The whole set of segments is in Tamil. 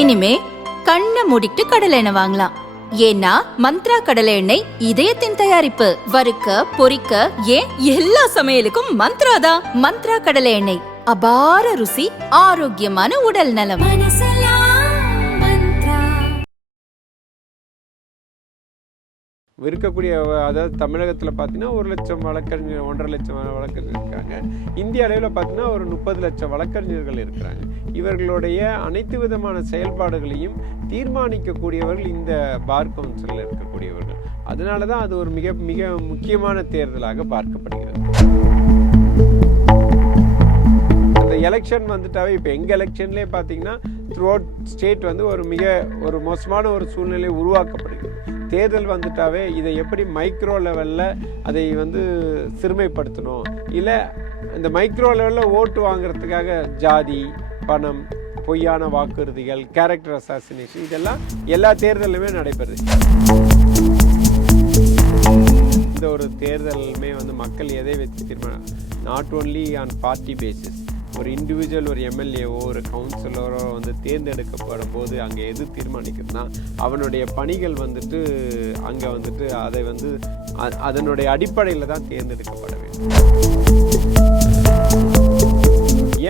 இனிமே கண்ணை மூடிட்டு கடலை எண்ணெய் வாங்கலாம். ஏன்னா மந்த்ரா கடலை எண்ணெய் இதயத்தின் தயாரிப்பு. வறுக்க பொரிக்க ஏன் எல்லா சமையலுக்கும் மந்த்ரா தான். மந்த்ரா கடலை எண்ணெய், அபார ருசி, ஆரோக்கியமான உடல் நலம். இருக்கக்கூடிய அதாவது தமிழகத்தில் பார்த்தீங்கன்னா 1 லட்சம் வழக்கறிஞர், 1.5 லட்சம் வழக்கறிஞர் இருக்காங்க. இந்திய அளவில் பார்த்தீங்கன்னா ஒரு 30 லட்சம் வழக்கறிஞர்கள் இருக்கிறாங்க. இவர்களுடைய அனைத்து விதமான செயல்பாடுகளையும் தீர்மானிக்கக்கூடியவர்கள் இந்த பார் கவுன்சிலில் இருக்கக்கூடியவர்கள். அதனால தான் அது ஒரு மிக மிக முக்கியமான தேர்தலாக பார்க்கப்படுகிறது. அந்த எலெக்ஷன் வந்துட்டாவே இப்போ எங்கள் எலெக்ஷன்லேயே பார்த்தீங்கன்னா த்ரூ அவுட் ஸ்டேட் வந்து ஒரு மோசமான ஒரு சூழ்நிலை உருவாக்கப்படுகிறது. தேர்தல் வந்துட்டாவே இதை எப்படி மைக்ரோ லெவலில் அதை வந்து சிறுமைப்படுத்தணும், இல்லை இந்த மைக்ரோ லெவலில் ஓட்டு வாங்குறதுக்காக ஜாதி, பணம், பொய்யான வாக்குறுதிகள், கேரக்டர் அசாசினேஷன், இதெல்லாம் எல்லா தேர்தலுமே நடைபெறுது. இந்த ஒரு தேர்தலுமே வந்து மக்கள் எதை வச்சு தீர்மானம், not only on party basis, ஒரு இண்டிவிஜுவல், ஒரு எம்எல்ஏவோ ஒரு கவுன்சிலரோ வந்து தேர்ந்தெடுக்கப்படும் போது அங்கே எது தீர்மானிக்கிறதுனா அவனுடைய பணிகள் வந்துட்டு அங்கே வந்துட்டு அதை வந்து அதனுடைய அடிப்படையில் தான் தேர்ந்தெடுக்கப்பட வேண்டும்.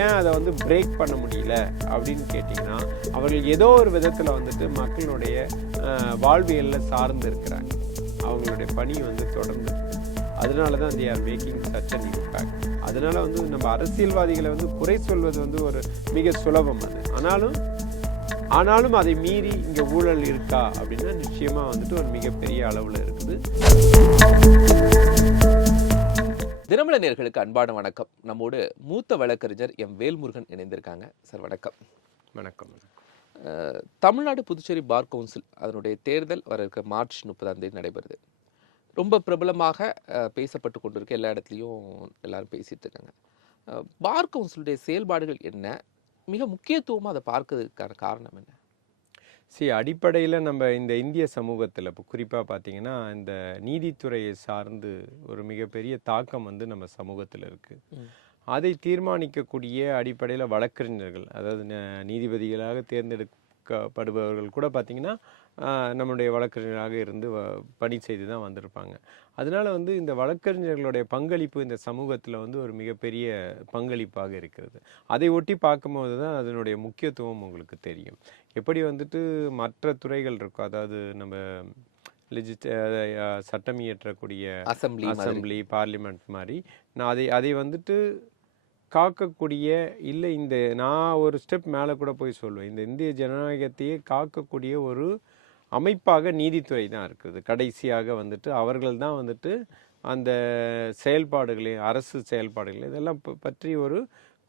ஏன் அதை வந்து பிரேக் பண்ண முடியல அப்படின்னு கேட்டிங்கன்னா, அவர்கள் ஏதோ ஒரு விதத்தில் வந்துட்டு மக்களுடைய வாழ்வியலில் சார்ந்து இருக்கிறாங்க. அவங்களுடைய பணி வந்து தொடர்ந்து, அதனால தான் they are making such an impact. அதனால வந்து நம்ம அரசியல்வாதிகளை வந்து குறை சொல்வது வந்து ஒரு மிக சுலபம். அது ஆனாலும் அதை மீறி இங்கே ஊழல் இருக்கா அப்படின்னா நிச்சயமாக வந்துட்டு ஒரு மிகப்பெரிய அளவில் இருக்குது. தினமலர் நேயர்களுக்கு அன்பான வணக்கம். நம்மோடு மூத்த வழக்கறிஞர் எம் வேல்முருகன் இணைந்திருக்காங்க. சார் வணக்கம். வணக்கம். தமிழ்நாடு புதுச்சேரி பார் கவுன்சில் அதனுடைய தேர்தல் வர இருக்க மார்ச் 30 நடைபெறுது. ரொம்ப பிரபலமாக பேசப்பட்டு கொண்டிருக்க, எல்லா இடத்துலையும் எல்லாரும் பேசிட்டு இருக்காங்க. பார் கவுன்சிலுடைய செயல்பாடுகள் என்ன, மிக முக்கியத்துவமாக அதை பார்க்கறதுக்கான காரணம் என்ன? அடிப்படையில் நம்ம இந்த இந்திய சமூகத்தில் இப்போ குறிப்பாக பார்த்தீங்கன்னா இந்த நீதித்துறையை சார்ந்து ஒரு மிகப்பெரிய தாக்கம் வந்து நம்ம சமூகத்தில் இருக்குது. அதை தீர்மானிக்கக்கூடிய அடிப்படையில் வழக்கறிஞர்கள், அதாவது நீதிபதிகளாக தேர்ந்தெடுக்கப்படுபவர்கள் கூட பார்த்திங்கன்னா நம்மளுடைய வழக்கறிஞராக இருந்து பணி செய்து தான் வந்திருப்பாங்க. அதனால் வந்து இந்த வழக்கறிஞர்களுடைய பங்களிப்பு இந்த சமூகத்தில் வந்து ஒரு மிகப்பெரிய பங்களிப்பாக இருக்கிறது. அதை ஒட்டி பார்க்கும்போது தான் அதனுடைய முக்கியத்துவம் உங்களுக்கு தெரியும். எப்படி வந்துட்டு மற்ற துறைகள் இருக்கும், அதாவது நம்ம சட்டம் இயற்றக்கூடிய அசம்பிளி, பார்லிமெண்ட் மாதிரி, நான் அதை வந்துட்டு காக்கக்கூடிய, இல்லை இந்த நான் ஒரு ஸ்டெப் மேலே கூட போய் சொல்லுவேன், இந்த இந்திய ஜனநாயகத்தையே காக்கக்கூடிய ஒரு அமைப்பாக நீதித்துறை தான் இருக்குது. கடைசியாக வந்துட்டு அவர்கள் தான் வந்துட்டு அந்த செயல்பாடுகளை, அரசு செயல்பாடுகளை இதெல்லாம் பற்றி ஒரு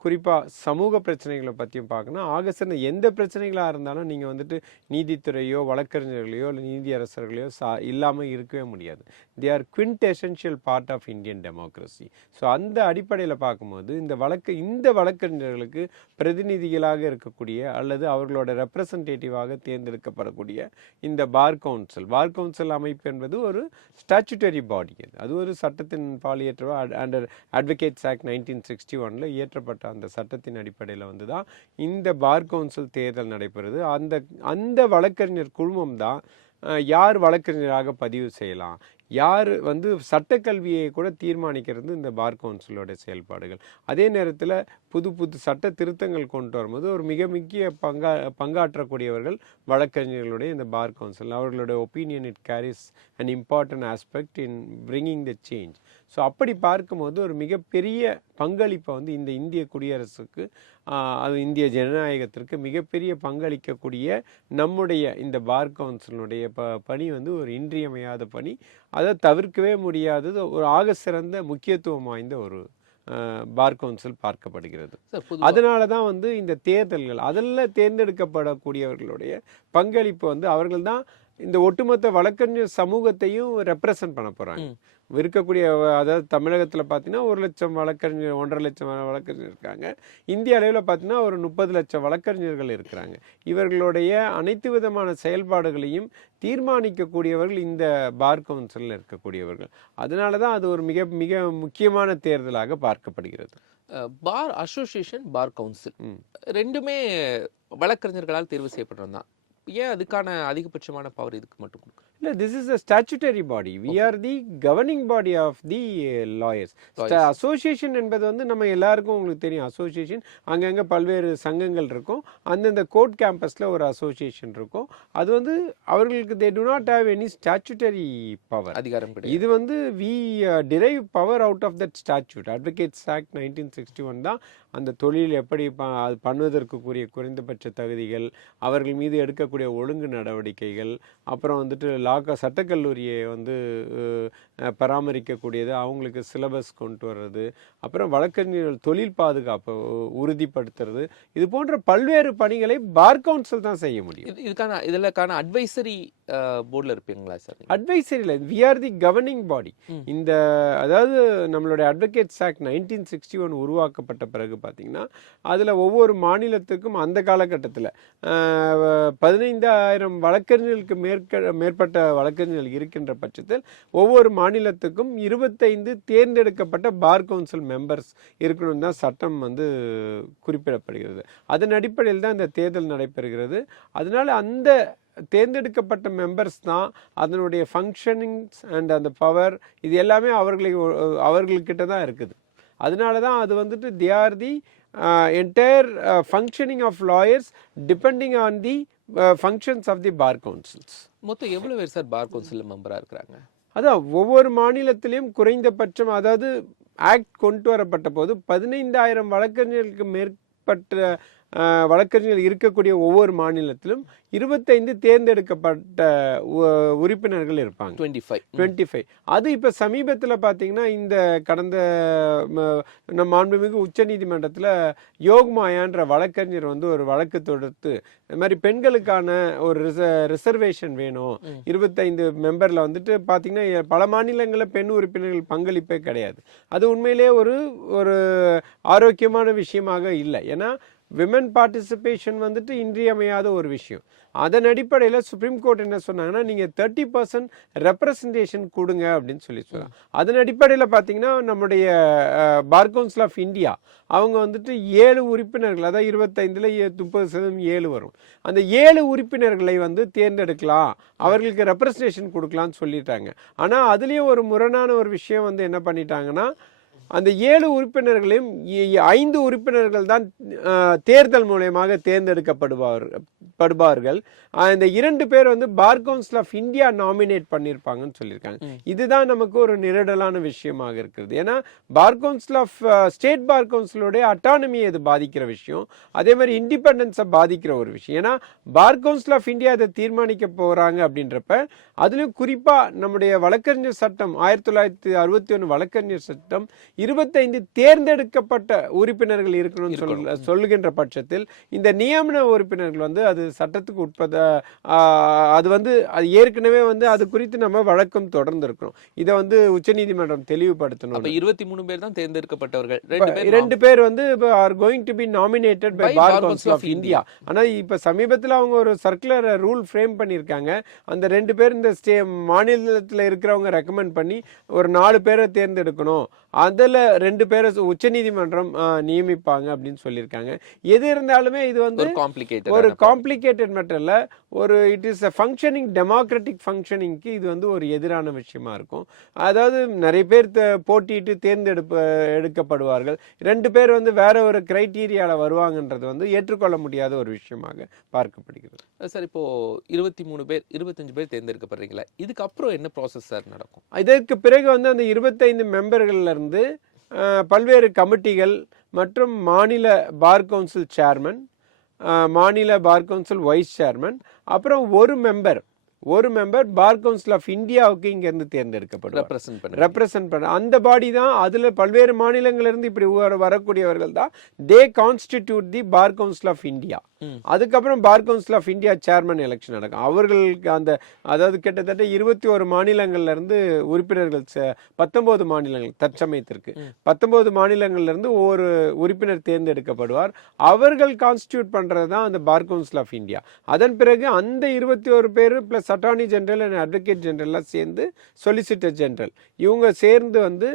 குறிப்பாக சமூக பிரச்சனைகளை பற்றியும் பார்க்கணும். ஆகஸ்ட் எந்த பிரச்சனைகளாக இருந்தாலும் நீங்கள் வந்துட்டு நீதித்துறையோ வழக்கறிஞர்களையோ இல்லை நீதியரசர்களையோ இல்லாமல் இருக்கவே முடியாது. They are quintessential part of Indian democracy. So அந்த அடிப்படையில் பார்க்கும்போது இந்த வழக்கறிஞர்களுக்கு பிரதிநிதிகளாக இருக்கக்கூடிய அல்லது அவர்களோட ரெப்ரசன்டேட்டிவாக தேர்ந்தெடுக்கப்படக்கூடிய இந்த பார் கவுன்சில் அமைப்பு என்பது ஒரு ஸ்டாச்சுட்டரி பாடி. அது ஒரு சட்டத்தின் பால் அண்டர் அட்வொகேட்ஸ் ஆக்ட் 1961 இயற்றப்பட்ட அந்த சட்டத்தின் அடிப்படையில் வந்து தான் இந்த பார் கவுன்சில் தேர்தல் நடைபெறுது. அந்த வழக்கறிஞர் குழுமம் தான் யார் வழக்கறிஞராக பதிவு செய்யலாம், யார் வந்து சட்டக்கல்வியை கூட தீர்மானிக்கிறது இந்த பார் கவுன்சிலோட செயல்பாடுகள். அதே நேரத்தில் புது சட்ட திருத்தங்கள் கொண்டு வரும்போது ஒரு மிக முக்கிய பங்காற்றக்கூடியவர்கள் வழக்கறிஞர்களுடைய இந்த பார் கவுன்சில். அவர்களுடைய opinion it carries an important aspect in bringing the change. So அப்படி பார்க்கும்போது ஒரு மிகப்பெரிய பங்களிப்பை வந்து இந்த இந்திய குடியரசுக்கு, அது இந்திய ஜனநாயகத்திற்கு மிகப்பெரிய பங்களிக்கக்கூடிய நம்முடைய இந்த பார் கவுன்சிலுடைய பணி வந்து ஒரு இன்றியமையாத பணி. அதை தவிர்க்கவே முடியாதது, ஒரு ஆக சிறந்த முக்கியத்துவம் வாய்ந்த ஒரு பார் கவுன்சில் பார்க்கப்படுகிறது. அதனால தான் வந்து இந்த தேர்தல்கள் அதில் தேர்ந்தெடுக்கப்படக்கூடியவர்களுடைய பங்களிப்பு வந்து அவர்கள் தான் இந்த ஒட்டுமொத்த வழக்கறிஞர் சமூகத்தையும் ரெப்ரசன்ட் பண்ண போகிறாங்க. இருக்கக்கூடிய, அதாவது தமிழகத்தில் பார்த்தீங்கன்னா 1 லட்சம் வழக்கறிஞர், 1.5 லட்சம் வழக்கறிஞர் இருக்காங்க. இந்திய அளவில் பார்த்தீங்கன்னா ஒரு 30 லட்சம் வழக்கறிஞர்கள் இருக்கிறாங்க. இவர்களுடைய அனைத்து விதமான செயல்பாடுகளையும் தீர்மானிக்கக்கூடியவர்கள் இந்த பார் கவுன்சிலில் இருக்கக்கூடியவர்கள். அதனால தான் அது ஒரு மிக மிக முக்கியமான தேர்தலாக பார்க்கப்படுகிறது. பார் அசோசியேஷன், பார் கவுன்சில் ரெண்டுமே வழக்கறிஞர்களால் தேர்வு செய்யப்படுறது தான். ஏன் அதுக்கான அதிகபட்சமான பவர் இதுக்கு மட்டும் கொடுக்குறோம்? இல்லை, this is a statutory body. We are the governing body of the lawyers. Association என்பது வந்து நம்ம எல்லாருக்கும் உங்களுக்கு தெரியும். அசோசியேஷன் அங்கங்கே பல்வேறு சங்கங்கள் இருக்கும். அந்தந்த கோர்ட் கேம்பஸில் ஒரு அசோசியேஷன் இருக்கும். அது வந்து அவர்களுக்கு they do not have any statutory power, அதிகாரம் கிடையாது. இது வந்து we derive power out of that statute. Advocates act 1961 தான் அந்த தொழில் எப்படி அது பண்ணுவதற்குரிய குறைந்தபட்ச தகுதிகள், அவர்கள் மீது எடுக்கக்கூடிய ஒழுங்கு நடவடிக்கைகள், அப்புறம் வந்துட்டு சட்டக்கல்லூரியை வந்து பராமரிக்கக்கூடியது, அவங்களுக்கு சிலபஸ் கொண்டு வர்றது, அப்புறம் வழக்கறிஞர்கள் தொழில் பாதுகாப்பை உறுதிப்படுத்துறது, இது போன்ற பல்வேறு பணிகளை பார் கவுன்சில் தான் செய்ய முடியும். இதற்கான அட்வைசரி போர்டில் இருப்பீங்களா சார்? அட்வைசரியில் we are the governing body. இந்த அதாவது நம்மளுடைய அட்வொகேட்ஸ் ஆக்ட் 1961 உருவாக்கப்பட்ட பிறகு பார்த்தீங்கன்னா அதில் ஒவ்வொரு மாநிலத்துக்கும் அந்த காலகட்டத்தில் 15,000 வழக்கறிஞர்களுக்கு மேற்பட்ட வழக்கறிஞர்கள் இருக்கின்ற பட்சத்தில் ஒவ்வொரு மாநிலத்துக்கும் 25 தேர்ந்தெடுக்கப்பட்ட பார் கவுன்சில் மெம்பர்ஸ் இருக்கணும் தான் சட்டம் வந்து குறிப்பிடப்படுகிறது. அதன் அடிப்படையில் தான் இந்த தேர்தல் நடைபெறுகிறது. அதனால அந்த தேர்ந்தெடுக்கப்பட்ட மெம்பர்ஸ் தான் அதனுடைய ஃபங்க்ஷனிங்ஸ் அண்ட் அந்த பவர் இது எல்லாமே அவர்கள்கிட்ட தான் இருக்குது. அதனால தான் அது வந்துட்டு they are the entire functioning of lawyers depending on the functions of the bar councils. மொத்தம் எவ்வளோ பேர் சார் பார் கவுன்சில் மெம்பராக இருக்கிறாங்க? அதான் ஒவ்வொரு மாநிலத்திலையும் குறைந்தபட்சம், அதாவது ஆக்ட் கொண்டு வரப்பட்ட போது 15,000 வழக்கறிஞர்களுக்கு மேற்பட்ட வழக்கறிஞர்கள் இருக்கக்கூடிய ஒவ்வொரு மாநிலத்திலும் 25 தேர்ந்தெடுக்கப்பட்ட உறுப்பினர்கள் இருப்பாங்க. 25. அது இப்போ சமீபத்தில் பார்த்தீங்கன்னா இந்த கடந்த நம்ம மாண்புமிகு உச்சநீதிமன்றத்தில் யோக்மாயான்ற வழக்கறிஞர் வந்து ஒரு வழக்கு தொடுத்து இந்த மாதிரி பெண்களுக்கான ஒரு ரிசர்வேஷன் வேணும், 25 மெம்பரில் வந்துட்டு பார்த்தீங்கன்னா பல மாநிலங்களில் பெண் உறுப்பினர்கள் பங்களிப்பே கிடையாது. அது உண்மையிலே ஒரு ஆரோக்கியமான விஷயமாக இல்லை. ஏன்னா விமன் பார்ட்டிசிபேஷன் வந்துட்டு இன்றியமையாத ஒரு விஷயம். அதன் அடிப்படையில் சுப்ரீம் கோர்ட் என்ன சொன்னாங்கன்னா நீங்கள் 30% ரெப்ரசன்டேஷன் கொடுங்க அப்படின்னு சொல்கிறாங்க. அதன் அடிப்படையில் பார்த்தீங்கன்னா நம்முடைய பார் கவுன்சில் ஆஃப் இந்தியா அவங்க வந்துட்டு 7 உறுப்பினர்கள், அதாவது 25ல் 30% 7 வரும். அந்த 7 உறுப்பினர்களை வந்து தேர்ந்தெடுக்கலாம், அவர்களுக்கு ரெப்ரசன்டேஷன் கொடுக்கலான்னு சொல்லிட்டாங்க. ஆனால் அதுலேயும் ஒரு முரணான ஒரு விஷயம் வந்து என்ன பண்ணிட்டாங்கன்னா, அந்த 7 உறுப்பினர்களையும் 5 உறுப்பினர்கள் தான் தேர்தல் மூலமாக தேர்ந்தெடுக்கப்படுவார்கள். இந்த 2 பேர் வந்து bar council of India nominate பண்ணியிருப்பாங்கன்னு சொல்லியிருக்காங்க. இதுதான் நமக்கு ஒரு நிரடலான விஷயமாக இருக்கிறது. ஏன்னா bar council of state bar கவுன்சிலோடைய அட்டானமியை இது பாதிக்கிற விஷயம், அதே மாதிரி இண்டிபெண்டன்ஸை பாதிக்கிற ஒரு விஷயம். ஏன்னா பார் கவுன்சில் ஆஃப் இந்தியா அதை தீர்மானிக்க போகிறாங்க அப்படின்றப்ப அதுலேயும் குறிப்பாக நம்முடைய வழக்கறிஞர் சட்டம் 1961 வழக்கறிஞர் சட்டம் 25 தேர்ந்தெடுக்கப்பட்ட உறுப்பினர்கள் இருக்கணும்னு சொல்லுகின்ற பட்சத்தில் இந்த நியமன உறுப்பினர்கள் வந்து அது சட்டத்துக்கு அது வந்து அது ஏற்கனவே வந்து அது குறித்து நம்ம வழக்கம் தொடர்ந்து இருக்கிறோம். இதை வந்து உச்சநீதிமன்றம் தெளிவுபடுத்தணும். 23 பேர் தான் தேர்ந்தெடுக்கப்பட்டவர்கள், 2 பேர் வந்து are going to be nominated by bar council of India. ஆனால் இப்போ சமீபத்தில் அவங்க ஒரு சர்க்குலர் ரூல் ஃப்ரேம் பண்ணியிருக்காங்க. அந்த 2 பேர் இந்த மாநிலத்தில் இருக்கிறவங்க ரெக்கமெண்ட் பண்ணி ஒரு 4 பேரை தேர்ந்தெடுக்கணும், அதில் 2 பேரை உச்சநீதிமன்றம் நியமிப்பாங்க அப்படின்னு சொல்லியிருக்காங்க. எது இருந்தாலுமே இது வந்து ஒரு காம்ப்ளிகேட்டட் மேட்டர்ல it is a functioning democratic functioningக்கு இது வந்து ஒரு எதிரான விஷயமா இருக்கும். அதாவது நிறைய பேர் போட்டியிட்டு எடுக்கப்படுவார்கள், 2 பேர் வந்து வேற ஒரு கிரைட்டீரியால வருவாங்கன்றது வந்து ஏற்றுக்கொள்ள முடியாத ஒரு விஷயமாக பார்க்கப்படுகிறது. சார் இப்போ 23 பேர் 25 பேர் தேர்ந்தெடுக்கப்படுறீங்களா, இதுக்கு அப்புறம் என்ன ப்ராசஸ் சார் நடக்கும்? இதற்கு பிறகு வந்து அந்த 25 மெம்பர்கள்ல இருந்து பல்வேறு கமிட்டிகள் மற்றும் மாநில பார் கவுன்சில் சேர்மன், மாநில பார் கவுன்சில் வைஸ் சேர்மன், அப்புறம் ஒரு மெம்பர் பார் கவுன்சில் ஆஃப் இந்தியாவுக்கு இங்க இருந்து தேர்ந்தெடுக்கப்படுவார், ரெப்ரசன்ட் பண்ண அந்த பாடி தான். அதுல பல்வேறு மாநிலங்கள்ல இருந்து இப்படி வரக்கூடியவர்கள் தான் they constitute the bar council of India. அதுக்கப்புறம் bar council of India chairman election நடக்கும். அவர்களுக்கு அதாவது கிட்டத்தட்ட 21 மாநிலங்கள்ல இருந்து உறுப்பினர்கள், 19 மாநிலங்கள் தற்சமயத்திற்கு 19 மாநிலங்கள்ல இருந்து ஒரு உறுப்பினர் தேர்ந்தெடுக்கப்படுவார். அவர்கள் கான்ஸ்டிடியூட் பண்றது தான் அந்த பார் கவுன்சில் ஆஃப் இந்தியா. அதன் பிறகு அந்த 21 பேர் plus attorney general and advocate ஜெனரல்லாம் சேர்ந்து சொலிசிட்டர் ஜெனரல் இவங்க சேர்ந்து வந்து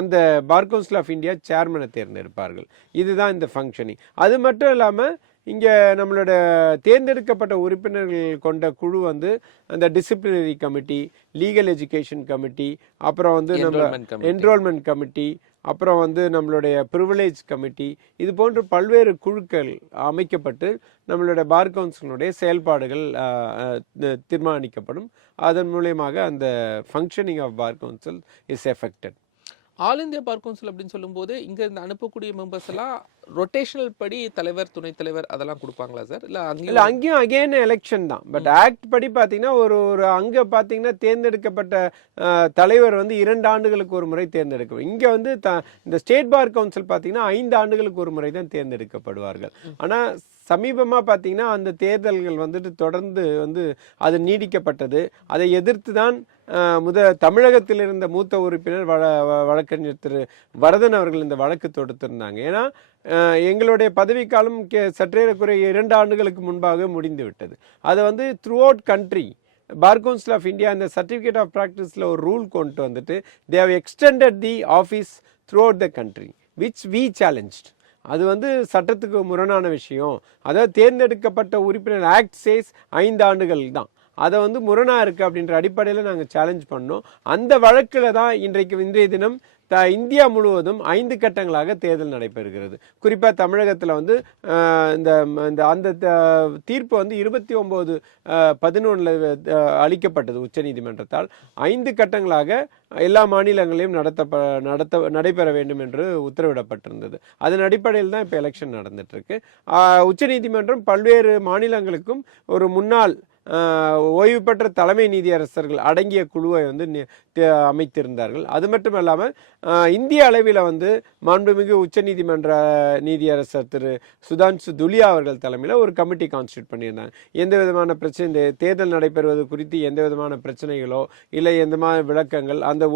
அந்த பார் கவுன்சில் ஆஃப் இந்தியா சேர்மனை தேர்ந்தெடுப்பார்கள். இதுதான் இந்த ஃபங்க்ஷனிங். அது மட்டும் இல்லாமல் இங்கே நம்மளோட தேர்ந்தெடுக்கப்பட்ட உறுப்பினர்கள் கொண்ட குழு வந்து அந்த disciplinary committee, legal education committee, அப்புறம் வந்து நம்ம என்ரோல்மெண்ட் கமிட்டி, அப்புறம் வந்து நம்மளுடைய ப்ரிவிலேஜ் கமிட்டி, இது போன்ற பல்வேறு குழுக்கள் அமைக்கப்பட்டு நம்மளுடைய பார் கவுன்சிலுடைய செயல்பாடுகள் தீர்மானிக்கப்படும். அதன் மூலயமாக அந்த functioning of bar council is affected. All India bar council அப்படின்னு சொல்லும்போது இங்க இருந்து அனுப்பக்கூடிய மெம்பர்ஸ் எல்லாம் ரொட்டேஷனல் படி தலைவர், துணைத் தலைவர் அதெல்லாம் கொடுப்பாங்களா சார்? இல்ல அங்கேயும் அகைன் எலெக்ஷன் தான். பட் ஆக்ட் படி பார்த்தீங்கன்னா ஒரு அங்கே பார்த்தீங்கன்னா தேர்ந்தெடுக்கப்பட்ட தலைவர் வந்து 2 ஆண்டுகளுக்கு ஒரு முறை தேர்ந்தெடுக்கும். இங்கே வந்து இந்த ஸ்டேட் பார் கவுன்சில் பார்த்தீங்கன்னா 5 ஆண்டுகளுக்கு ஒரு முறை தான் தேர்ந்தெடுக்கப்படுவார்கள். ஆனால் சமீபமாக பார்த்தீங்கன்னா அந்த தேர்தல்கள் வந்துட்டு தொடர்ந்து வந்து அது நீடிக்கப்பட்டது. அதை எதிர்த்து தான் தமிழகத்தில் இருந்த மூத்த உறுப்பினர் வழக்கறிஞர் திரு வரதன் அவர்கள் இந்த வழக்கு தொடுத்திருந்தாங்க. ஏன்னா எங்களுடைய பதவிக்காலம் சற்றேறக்குறைய 2 ஆண்டுகளுக்கு முன்பாக முடிந்து விட்டது. அதை வந்து throughout country bar council of India இந்த சர்டிஃபிகேட் ஆஃப் ப்ராக்டிஸில் ஒரு ரூல் கொண்டு வந்துட்டு they have extended the office throughout the country which we challenged. அது வந்து சட்டத்துக்கு முரணான விஷயம். அதாவது தேர்ந்தெடுக்கப்பட்ட உறுப்பினர் ஆக்ட் சேஸ் 5 ஆண்டுகள் தான். அதை வந்து முரணாக இருக்குது அப்படின்ற அடிப்படையில் நாங்கள் சேலஞ்ச் பண்ணோம். அந்த வழக்கில் தான் இன்றைய தினம் இந்தியா முழுவதும் 5 கட்டங்களாக தேர்தல் நடைபெறுகிறது. குறிப்பாக தமிழகத்தில் வந்து அந்த தீர்ப்பு வந்து 29/11 அளிக்கப்பட்டது உச்சநீதிமன்றத்தால். 5 கட்டங்களாக எல்லா மாநிலங்களையும் நடைபெற வேண்டும் என்று உத்தரவிடப்பட்டிருந்தது. அதன் அடிப்படையில் தான் இப்போ எலெக்ஷன் நடந்துட்டு இருக்கு. உச்சநீதிமன்றம் பல்வேறு மாநிலங்களுக்கும் ஒரு முன்னாள் ஓய்வு பெற்ற தலைமை நீதியரசர்கள் அடங்கிய குழுவை வந்து அமைத்திருந்தார்கள். அது மட்டும் இல்லாமல் இந்திய அளவில் வந்து மாண்புமிகு உச்சநீதிமன்ற நீதியரசர் திரு சுதான்சு துலியா அவர்கள் தலைமையில் ஒரு கமிட்டி கான்ஸ்டியூட் பண்ணியிருந்தாங்க. எந்த விதமான பிரச்சனை, தேர்தல் நடைபெறுவது குறித்து எந்த விதமான பிரச்சனைகளோ இல்லை எந்த மாதிரி விளக்கங்கள், அந்த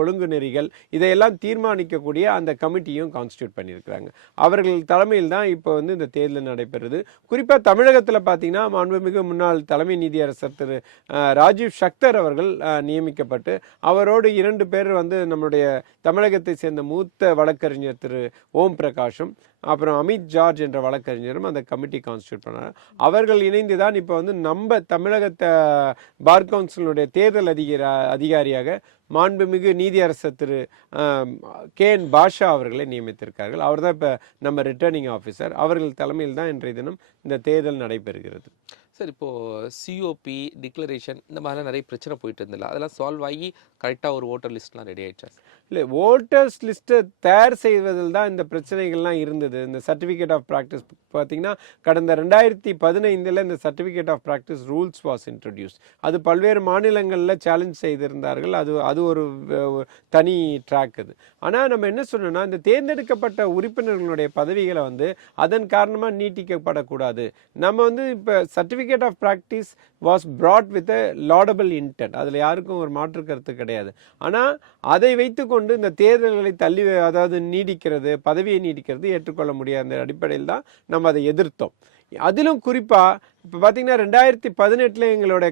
ஒழுங்கு நெறிகள் இதையெல்லாம் தீர்மானிக்கக்கூடிய அந்த கமிட்டியும் கான்ஸ்டியூட் பண்ணியிருக்கிறாங்க. அவர்கள் தலைமையில் தான் இப்போ வந்து இந்த தேர்தல் நடைபெறுது. குறிப்பாக தமிழகத்தில் பார்த்தீங்கன்னா மாண்புமிகு முன்னாள் தலைமை நீதியரசர் திரு ராஜீவ் சக்தர் அவர்கள் நியமிக்கப்பட்டு அவரோடு 2 பேர் வந்து நம்முடைய தமிழகத்தை சேர்ந்த மூத்த வழக்கறிஞர் திரு ஓம் பிரகாஷும் அப்புறம் அமித் ஜார்ஜ் என்ற வழக்கறிஞரும் அந்த கமிட்டி கான்ஸ்டியூட் பண்ணார். அவர்கள் இணைந்து தான் இப்போ வந்து நம்ம தமிழகத்தை பார் கவுன்சிலுடைய தேர்தல் அதிகாரியாக மாண்புமிகு நீதியரசர் திரு KN பாஷா அவர்களை நியமித்திருக்கார்கள். அவர் தான் இப்போ நம்ம ரிட்டர்னிங் ஆஃபீஸர். அவர்கள் தலைமையில் தான் இன்றைய தினம் இந்த தேர்தல் நடைபெறுகிறது. சார், இப்போது சிஓபி டிக்ளரேஷன் இந்த மாதிரிலாம் நிறைய பிரச்சனை போயிட்டு இருந்தில்ல, அதெல்லாம் சால்வ் ஆகி கரெக்டாக ஒரு ஓட்டர் லிஸ்ட்லாம் ரெடி ஆகிடுச்சா? இல்லை, ஓட்டர்ஸ் லிஸ்ட்டை தயார் செய்வதில் தான் இந்த பிரச்சனைகள்லாம் இருந்தது. இந்த சர்டிஃபிகேட் ஆஃப் ப்ராக்டிஸ் பார்த்தீங்கன்னா கடந்த 2015 இந்த certificate of practice rules was introduce. அது பல்வேறு மாநிலங்களில் சேலஞ்ச் செய்திருந்தார்கள். அது ஒரு தனி ட்ராக் அது. ஆனால் நம்ம என்ன சொன்னோம்னா, இந்த தேர்ந்தெடுக்கப்பட்ட உறுப்பினர்களுடைய பதவிகளை வந்து அதன் காரணமாக நீட்டிக்கப்படக்கூடாது. நம்ம வந்து இப்போ certificate of practice was brought with a laudable intent. அதில் யாருக்கும் ஒரு மாற்று கருத்து கிடையாது. ஆனால் அதை வைத்துக்கொண்டு இந்த தேர்தல்களை அதாவது நீடிக்கிறது, பதவியை நீடிக்கிறது ஏற்றுக்கொள்ள முடியாத அடிப்படையில் தான் நம்ம அதை எதிர்த்தோம். அதிலும் குறிப்பாக இப்போ பார்த்தீங்கன்னா 2018 எங்களோட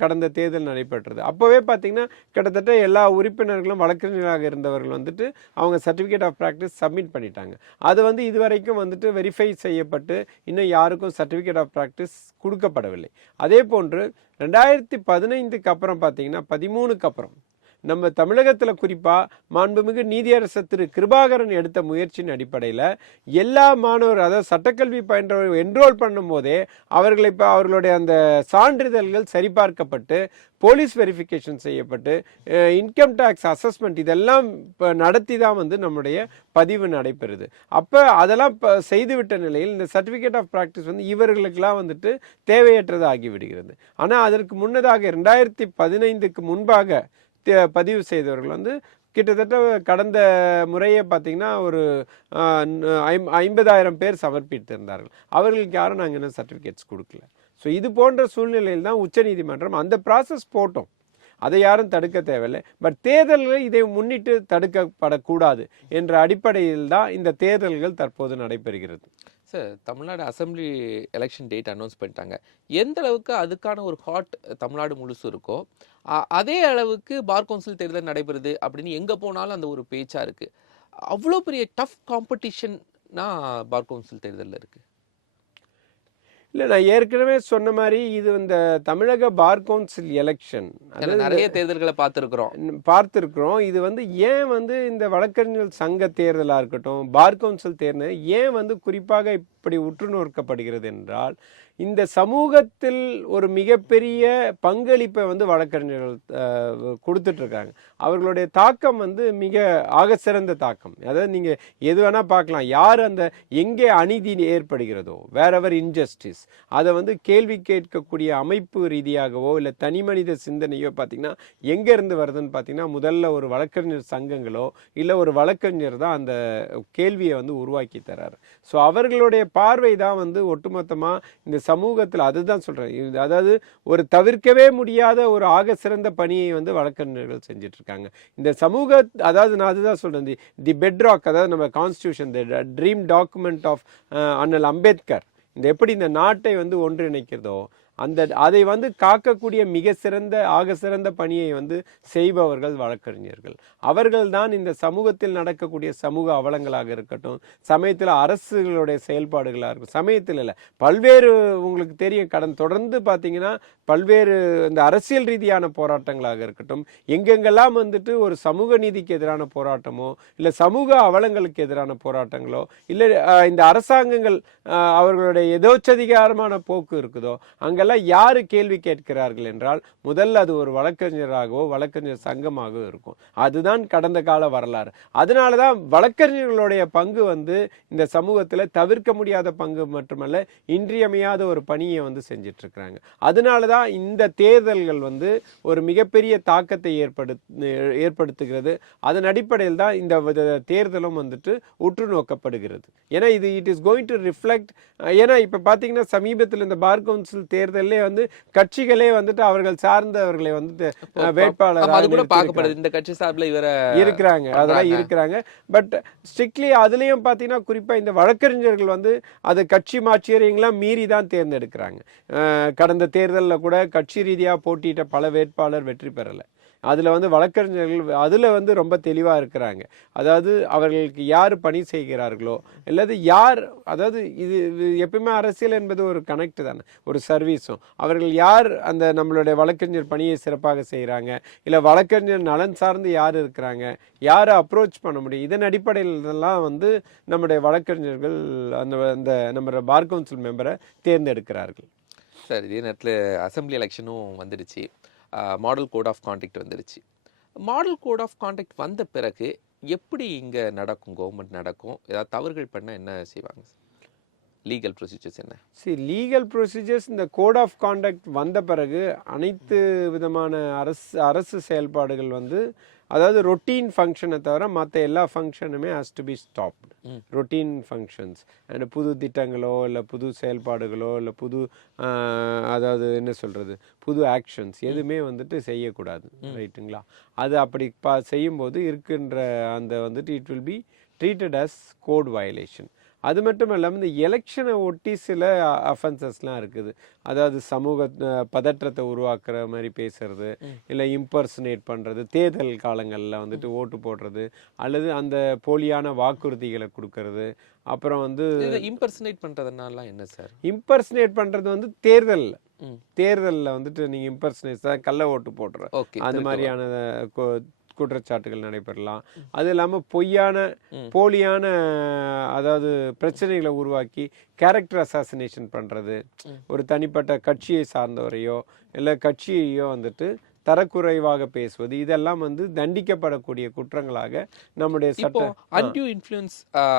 கடந்த தேர்தல் நடைபெற்றது. அப்போவே பார்த்தீங்கன்னா கிட்டத்தட்ட எல்லா உறுப்பினர்களும் வழக்கறிஞராக இருந்தவர்கள் வந்துட்டு அவங்க சர்டிஃபிகேட் ஆஃப் ப்ராக்டிஸ் சப்மிட் பண்ணிட்டாங்க. அது வந்து இதுவரைக்கும் வந்துட்டு வெரிஃபை செய்யப்பட்டு இன்னும் யாருக்கும் சர்டிஃபிகேட் ஆஃப் ப்ராக்டிஸ் கொடுக்கப்படவில்லை. அதே போன்று 2015 அப்புறம் பார்த்தீங்கன்னா 13 அப்புறம் நம்ம தமிழகத்தில் குறிப்பாக மாண்புமிகு நீதியரசர் திரு கிருபாகரன் எடுத்த முயற்சியின் அடிப்படையில் எல்லா மாணவர், அதாவது சட்டக்கல்வி பயின்றவர் என்ரோல் பண்ணும் போதே அவர்களை இப்போ அவர்களுடைய அந்த சான்றிதழ்கள் சரிபார்க்கப்பட்டு போலீஸ் வெரிஃபிகேஷன் செய்யப்பட்டு இன்கம் டேக்ஸ் அசஸ்மெண்ட் இதெல்லாம் இப்போ நடத்தி தான் வந்து நம்முடைய பதிவு நடைபெறுது. அப்போ அதெல்லாம் இப்போ செய்துவிட்ட நிலையில் இந்த சர்டிஃபிகேட் ஆஃப் ப்ராக்டிஸ் வந்து இவர்களுக்கெல்லாம் வந்துட்டு தேவையற்றது ஆகிவிடுகிறது. ஆனால் அதற்கு முன்னதாக 2015 முன்பாக பதிவு செய்தவர்கள் வந்து கிட்டத்தட்ட கடந்த முறையே பார்த்தீங்கன்னா ஒரு 50,000 பேர் சமர்ப்பித்திருந்தார்கள். அவர்களுக்கு யாரும் நாங்கள் என்ன சர்டிஃபிகேட்ஸ் கொடுக்கல. ஸோ இது போன்ற சூழ்நிலையில் தான் உச்சநீதிமன்றம் அந்த ப்ராசஸ் போட்டோம். அதை யாரும் தடுக்க தேவையில்லை. பட் தேர்தல்கள் இதை முன்னிட்டு தடுக்கப்படக்கூடாது என்ற அடிப்படையில் தான் இந்த தேர்தல்கள் தற்போது நடைபெறுகிறது. Sir, Tamil Nadu assembly election date announce பண்ணிட்டாங்க. எந்த அளவுக்கு அதுக்கான ஒரு ஹாட் தமிழ்நாடு முழுசு இருக்கோ, அதே அளவுக்கு பார் கவுன்சில் தேர்தல் நடைபெறுது அப்படின்னு எங்க போனாலும் அந்த ஒரு பேச்சா இருக்கு. அவ்வளோ பெரிய டஃப் காம்படிஷன்னா பார் கவுன்சில் தேர்தல்ல இருக்கு. இல்லை, நான் ஏற்கனவே சொன்ன மாதிரி இது இந்த தமிழக பார் கவுன்சில் எலெக்ஷன் நிறைய தேர்தல்களை பார்த்துருக்குறோம். இது வந்து ஏன் வந்து இந்த வழக்கறிஞர்கள் சங்க தேர்தலாக இருக்கட்டும், பார் கவுன்சில் தேர்தல் ஏன் வந்து குறிப்பாக இப்படி உற்று நோக்கப்படுகிறது என்றால், இந்த சமூகத்தில் ஒரு மிகப்பெரிய பங்களிப்பை வந்து வழக்கறிஞர்கள் கொடுத்துட்டு இருக்காங்க. அவர்களுடைய தாக்கம் வந்து மிக ஆக சிறந்த தாக்கம். அதாவது நீங்க எது வேணா பார்க்கலாம். யார் அந்த எங்கே அநீதி ஏற்படுகிறதோ, வேறெவர் இன்ஜஸ்டிஸ், அதை வந்து கேள்வி கேட்கக்கூடிய அமைப்பு ரீதியாகவோ இல்லை தனி மனித சிந்தனையோ பார்த்தீங்கன்னா எங்க இருந்து வருதுன்னு பார்த்தீங்கன்னா, முதல்ல ஒரு வழக்கறிஞர் சங்கங்களோ இல்லை ஒரு வழக்கறிஞர் தான் அந்த கேள்வியை வந்து உருவாக்கி தர்றாரு. ஸோ அவர்களுடைய பார்வை தான் வந்து ஒட்டுமொத்தமா இந்த சமூகத்தில், அதுதான் சொல்றேன், அதாவது ஒரு தவிர்க்கவே முடியாத ஒரு ஆக சிறந்த பணியை வந்து வழக்கறிஞர்கள் செஞ்சுட்டு இருக்காங்க இந்த சமூக. அதாவது நான் அதுதான் சொல்றேன், தி பெட்ராக், அதாவது நம்ம constitution, the dream document of Annal Ambedkar, இந்த எப்படி இந்த நாட்டை வந்து ஒன்றிணைக்கிறதோ அதை வந்து காக்கக்கூடிய மிக சிறந்த ஆக சிறந்த பணியை வந்து செய்பவர்கள் வழக்கறிஞர்கள். அவர்கள் தான் இந்த சமூகத்தில் நடக்கக்கூடிய சமூக அவலங்களாக இருக்கட்டும், சமயத்தில் அரசுகளுடைய செயல்பாடுகளாக இருக்கும், சமயத்தில் இல்லை பல்வேறு, உங்களுக்கு தெரியும் தொடர்ந்து பார்த்தீங்கன்னா பல்வேறு இந்த அரசியல் ரீதியான போராட்டங்களாக இருக்கட்டும், எங்கெங்கெல்லாம் வந்துட்டு ஒரு சமூக நீதிக்கு எதிரான போராட்டமோ இல்லை சமூக அவலங்களுக்கு எதிரான போராட்டங்களோ இல்லை இந்த அரசாங்கங்கள் அவர்களுடைய எதோச்சதிகாரமான போக்கு இருக்குதோ, அங்கெல்லாம் யாரு கேள்வி கேட்கிறார்கள் என்றால் முதல்ல அது ஒரு வழக்கறிஞராகவோ வழக்கறிஞர் சங்கமாகவோ இருக்கும். அதுதான் கடந்த கால வரலாறு. அதனாலதான் வழக்கறிஞர்களுடைய பங்கு வந்து இந்த சமூகத்துல தவிர்க்க முடியாத பங்கு மட்டுமல்ல, இன்றியமையாத ஒரு பணியை வந்து செஞ்சிட்டு இருக்கிறாங்க. அதனாலதான் இந்த தேர்தல்கள் வந்து ஒரு மிகப்பெரிய தாக்கத்தை ஏற்படுத்துகிறது. அதன் அடிப்படையில் தான் இந்த தேர்தலும் வந்துட்டு உற்று நோக்கப்படுகிறது. ஏன்னா இது it is going to reflect. ஏன்னா இப்ப பாத்தீங்கன்னா சமீபத்தில் இந்த பார் கவுன்சில் தேர்தலே வந்து கட்சிகளே வந்துட்டு அவர்கள் சார்ந்தவர்களை வந்து வேட்பாளர் இந்த கட்சி சார்பில் இருக்கிறாங்க, அதெல்லாம் இருக்கிறாங்க. பட் ஸ்ட்ரிக்ட்லி அதுலயும் பாத்தீங்கன்னா குறிப்பா இந்த வழக்கறிஞர்கள் வந்து அது கட்சி மாற்றியெல்லாம் மீறி தான் தேர்ந்தெடுக்கிறாங்க. கடந்த தேர்தலில் கூட கட்சி ரீதியா போட்டியிட்ட பல வேட்பாளர் வெற்றி பெறல. அதுல வந்து வழக்கறிஞர்கள் அதுல வந்து ரொம்ப தெளிவா இருக்கிறாங்க. அதாவது அவர்களுக்கு யார் பணி செய்கிறார்களோ அல்லது யார், அதாவது இது எப்பயுமே அரசியல் என்பது ஒரு கனெக்ட் தானே, ஒரு சர்வீஸும். அவர்கள் யார் அந்த நம்மளுடைய வழக்கறிஞர் பணியை சிறப்பாக செய்கிறாங்க, இல்லை வழக்கறிஞர் நலன் சார்ந்து யார் இருக்கிறாங்க, யாரை அப்ரோச் பண்ண முடியும், இதன் அடிப்படையில் தான் வந்து நம்முடைய வழக்கறிஞர்கள் அந்த நம்ம பார் கவுன்சில் மெம்பரை தேர்ந்தெடுக்கிறார்கள். சார், இதே நேரத்தில் அசெம்பிளி எலெக்ஷனும் வந்துடுச்சு, மாடல் கோட் ஆஃப் கான்டக்ட் வந்துடுச்சு. மாடல் கோட் ஆஃப் கான்டக்ட் வந்த பிறகு எப்படி இங்கே நடக்கும், கவர்மெண்ட் நடக்கும், ஏதாவது தவறுகள் பண்ண என்ன செய்வாங்க, லீகல் ப்ரொசீஜர்ஸ் என்ன? லீகல் ப்ரொசீஜர்ஸ் இந்த கோட் ஆஃப் கான்டக்ட் வந்த பிறகு அனைத்து விதமான அரசு செயல்பாடுகள் வந்து, அதாவது ரொட்டீன் ஃபங்க்ஷனை தவிர மற்ற எல்லா ஃபங்க்ஷனுமே has to be stopped. Routine functions and புது திட்டங்களோ இல்லை புது செயல்பாடுகளோ இல்லை புது அதாவது என்ன சொல்கிறது புது ஆக்ஷன்ஸ் எதுவுமே வந்துட்டு செய்யக்கூடாது. ரைட்டுங்களா? அது அப்படி செய்யும்போது இருக்கின்ற அந்த வந்துட்டு it will be treated as code violation. அது மட்டும் இல்லாமல் இந்த எலெக்ஷனை ஒட்டி சில அஃபென்சஸ்லாம் இருக்குது. அதாவது சமூக பதற்றத்தை உருவாக்குற மாதிரி பேசுறது, இல்லை இம்பர்சனேட் பண்ணுறது, தேர்தல் காலங்களில் வந்துட்டு ஓட்டு போடுறது, அல்லது அந்த போலியான வாக்குறுதிகளை கொடுக்கறது. அப்புறம் வந்து இம்பர்சனேட் பண்ணுறதுனால என்ன சார்? இம்பர்சனேட் பண்ணுறது வந்து தேர்தலில் வந்துட்டு நீங்கள் இம்பர்சனேட் தான் கள்ள ஓட்டு போடுற அந்த மாதிரியான குற்றச்சாட்டுகள் நடைபெறலாம். அது இல்லாமல் போலியான அதாவது பிரச்சனைகளை உருவாக்கி கேரக்டர் அசாசினேஷன் பண்ணுறது, ஒரு தனிப்பட்ட கட்சியை சார்ந்தவரையோ இல்லை கட்சியையோ வந்துட்டு தரக்குறைவாக பேசுவது, இதெல்லாம் வந்து தண்டிக்கப்படக்கூடிய குற்றங்களாக நம்முடைய சட்டம். Undue influence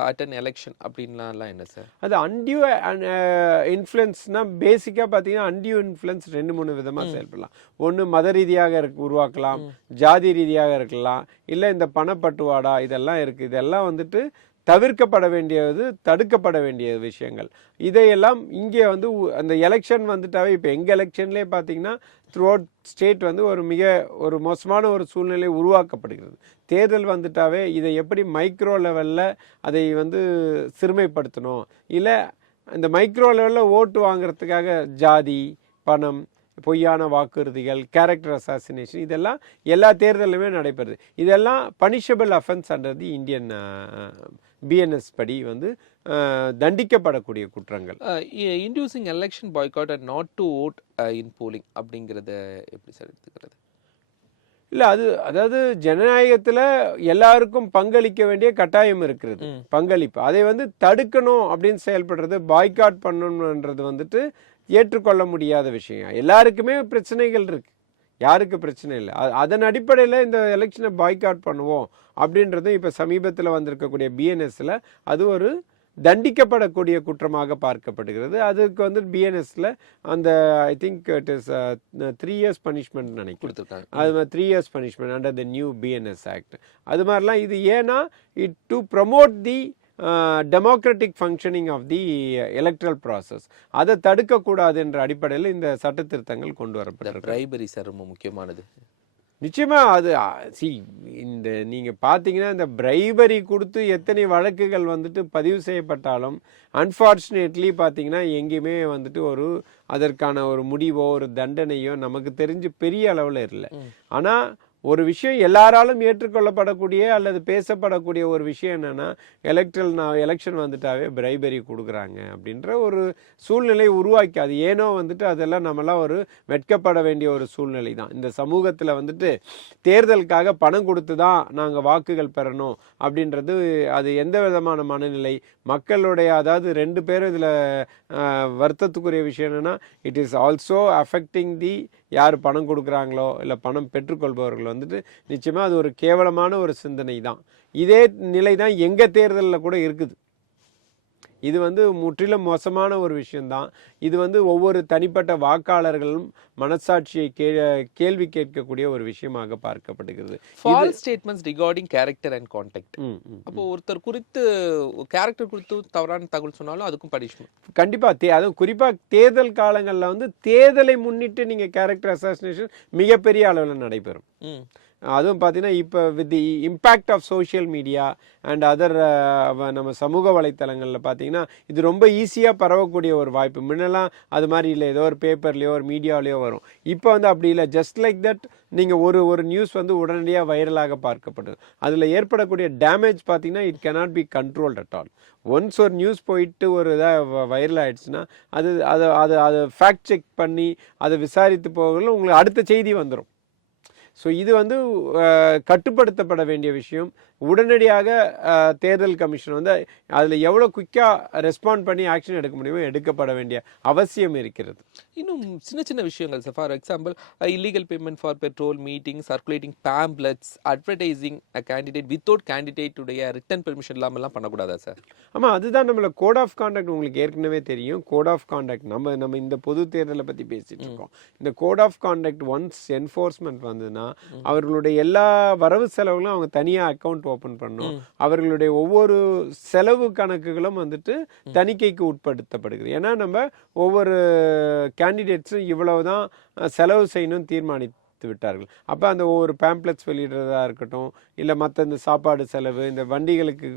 at an election அப்படின்லாம் என்ன சார்? அது அன்டியூ இன்ஃப்ளூயன்ஸ்னா பேசிக்காக பார்த்தீங்கன்னா அன்டியூ இன்ஃப்ளூயன்ஸ் 2-3 விதமாக செயல்படலாம். ஒன்று மத ரீதியாக உருவாக்கலாம், ஜாதி ரீதியாக இருக்கலாம், இல்லை இந்த பணப்பட்டுவாடா இதெல்லாம் இருக்குது. இதெல்லாம் வந்துட்டு தவிர்க்கப்பட வேண்டியது, தடுக்கப்பட வேண்டிய விஷயங்கள். இதையெல்லாம் இங்கே வந்து அந்த எலெக்ஷன் வந்துட்டாவே, இப்போ எங்கள் எலெக்ஷன்லேயே பார்த்தீங்கன்னா த்ரூ அவுட் ஸ்டேட் வந்து ஒரு மோசமான ஒரு சூழ்நிலை உருவாக்கப்படுகிறது. தேர்தல் வந்துட்டாவே இதை எப்படி மைக்ரோ லெவலில் அதை வந்து சிறுமைப்படுத்தணும், இல்லை இந்த மைக்ரோ லெவலில் ஓட்டு வாங்குறதுக்காக ஜாதி, பணம், பொய்யான வாக்குறுதிகள், கேரக்டர் அசாசினேஷன், இதெல்லாம் எல்லா தேர்தலுமே நடைபெறுது. இதெல்லாம் punishable offence under the Indian BNS படி வந்து தண்டிக்கப்படக்கூடிய குற்றங்கள். Inducing election boycott and not to vote in polling அப்படிங்கிறத எப்படி சார் எடுத்துக்கிறது? இல்லை, அதாவது ஜனநாயகத்தில் எல்லாருக்கும் பங்களிக்க வேண்டிய கட்டாயம் இருக்கிறது, பங்களிப்பு. அதை வந்து தடுக்கணும் அப்படின்னு செயல்படுறது, பாய்காட் பண்ணணுன்றது வந்துட்டு ஏற்றுக்கொள்ள முடியாத விஷயம். எல்லாருக்குமே பிரச்சனைகள் இருக்கு, யாருக்கு பிரச்சனை இல்லை. அதன் அடிப்படையில் இந்த எலெக்ஷனை பாய்காட் பண்ணுவோம் அப்படின்றது இப்போ சமீபத்தில் வந்திருக்கக்கூடிய பிஎன்எஸ்ல அது ஒரு தண்டிக்கப்படக்கூடிய குற்றமாக பார்க்கப்படுகிறது. அதுக்கு வந்து பிஎன்எஸ்ல அந்த I think it is 3 years punishment நினைக்கிறேன். அது மாதிரி 3 years punishment under the new BNS act. அது மாதிரிலாம் இது ஏன்னா it to promote the democratic functioning of the electoral process. அதை தடுக்கக்கூடாது என்ற அடிப்படையில் இந்த சட்ட திருத்தங்கள் கொண்டு வரப்பட்டது. பிரைபரி சார் ரொம்ப முக்கியமானது. நிச்சயமா அது இந்த நீங்கள் பார்த்தீங்கன்னா இந்த பிரைபரி கொடுத்து எத்தனை வழக்குகள் வந்துட்டு பதிவு செய்யப்பட்டாலும் அன்ஃபார்ச்சுனேட்லி பார்த்தீங்கன்னா எங்கேயுமே வந்துட்டு அதற்கான ஒரு முடிவோ ஒரு தண்டனையோ நமக்கு தெரிஞ்சு பெரிய அளவில் இல்லை. ஆனால் ஒரு விஷயம் எல்லாராலும் ஏற்றுக்கொள்ளப்படக்கூடிய அல்லது பேசப்படக்கூடிய ஒரு விஷயம் என்னன்னா, எலெக்ஷன் வந்துட்டாவே பிரைபரி கொடுக்குறாங்க அப்படின்ற ஒரு சூழ்நிலை உருவாக்கி, அது ஏனோ வந்துட்டு அதெல்லாம் நம்மளாம் ஒரு வெட்கப்பட வேண்டிய ஒரு சூழ்நிலை தான். இந்த சமூகத்தில் வந்துட்டு தேர்தலுக்காக பணம் கொடுத்து தான் நாங்கள் வாக்குகள் பெறணும் அப்படின்றது அது எந்த விதமான மனநிலை மக்களுடைய, அதாவது 2 பேரும் இதில் வருத்தத்துக்குரிய விஷயம் என்னன்னா, இட் இஸ் ஆல்சோ அஃபெக்டிங் தி யார் பணம் கொடுக்குறாங்களோ இல்லை பணம் பெற்றுக்கொள்பவர்கள் வந்துட்டு நிச்சயமாக அது ஒரு கேவலமான ஒரு சிந்தனை தான். இதே நிலை தான் எங்கள் தேர்தலில் கூட இருக்குது. இது வந்து முற்றிலும் மோசமான ஒரு விஷயம்தான். இது வந்து ஒவ்வொரு தனிப்பட்ட வாக்காளர்களும் மனசாட்சியை கேள்வி கேட்கக்கூடிய ஒரு விஷயமாக பார்க்கப்படுகிறது. False statements regarding character and contact. அப்போ ஒருத்தர் குறித்து கேரக்டர் குறித்து தவறான தகவல் சொன்னாலும் அதுக்கும் பனிஷ்மெண்ட் கண்டிப்பா. அதுவும் குறிப்பாக தேர்தல் காலங்களில் வந்து தேர்தலை முன்னிட்டு நீங்கள் கேரக்டர் அசாசினேஷன் மிகப்பெரிய அளவில் நடைபெறும். அதுவும் பார்த்தீங்கன்னா இப்போ with the impact of social media and other நம்ம சமூக வலைத்தளங்களில் பார்த்தீங்கன்னா இது ரொம்ப ஈஸியாக பரவக்கூடிய ஒரு வாய்ப்பு. முன்னெல்லாம் அது மாதிரி இல்லை, ஏதோ ஒரு பேப்பர்லேயோ ஒரு மீடியாவிலையோ வரும். இப்போ வந்து அப்படி இல்லை, ஜஸ்ட் லைக் தட் நீங்கள் ஒரு நியூஸ் வந்து உடனடியாக வைரலாக பார்க்கப்படுது. அதில் ஏற்படக்கூடிய டேமேஜ் பார்த்தீங்கன்னா it cannot be controlled at all. Once ஒரு நியூஸ் போயிட்டு ஒரு இதாக வைரல் ஆகிடுச்சுன்னா அது ஃபேக்ட் செக் பண்ணி அதை விசாரித்து போகல உங்களுக்கு அடுத்த செய்தி வந்துடும். ஸோ இது வந்து கட்டுப்படுத்தப்பட வேண்டிய விஷயம். உடனடியாக தேர்தல் கமிஷன் வந்து அதில் எவ்வளோ குயிக்காக ரெஸ்பாண்ட் பண்ணி ஆக்ஷன் எடுக்க முடியுமோ எடுக்கப்பட வேண்டிய அவசியம் இருக்கிறது. இன்னும் சின்ன சின்ன விஷயங்கள் sir, for example illegal payment for petrol, meeting, circulating pamphlets, advertising candidate without கேண்டிடேட்டுடைய ரிட்டன் பெர்மிஷன் இல்லாமல்லாம் பண்ணக்கூடாதா சார்? ஆமாம், அதுதான் நம்மள கோட் ஆஃப் கான்டாக்ட் உங்களுக்கு ஏற்கனவே தெரியும். கோட் ஆஃப் கான்டாக்ட் நம்ம இந்த பொது தேர்தலை பற்றி பேசிகிட்டு இருக்கோம். இந்த code of contact once enforcement வந்ததுன்னா அவர்களுடைய எல்லா வரவு செலவுகளும் அவங்க தனியாக அக்கௌண்ட் ஓப்பன் பண்ணணும். அவர்களுடைய ஒவ்வொரு செலவு கணக்குகளும் வந்துட்டு தணிக்கைக்கு உட்படுத்தப்படுகிறது. ஏன்னா நம்ம ஒவ்வொரு கேண்டிடேட்ஸும் இவ்வளவுதான் செலவு செய்யணும்னு தீர்மானித்து விட்டார்கள். அப்போ அந்த ஒவ்வொரு பேம்ப்ளெட்ஸ் வெளியிடுறதா இருக்கட்டும், இல்லை மற்ற இந்த சாப்பாடு செலவு, இந்த வண்டிகளுக்கு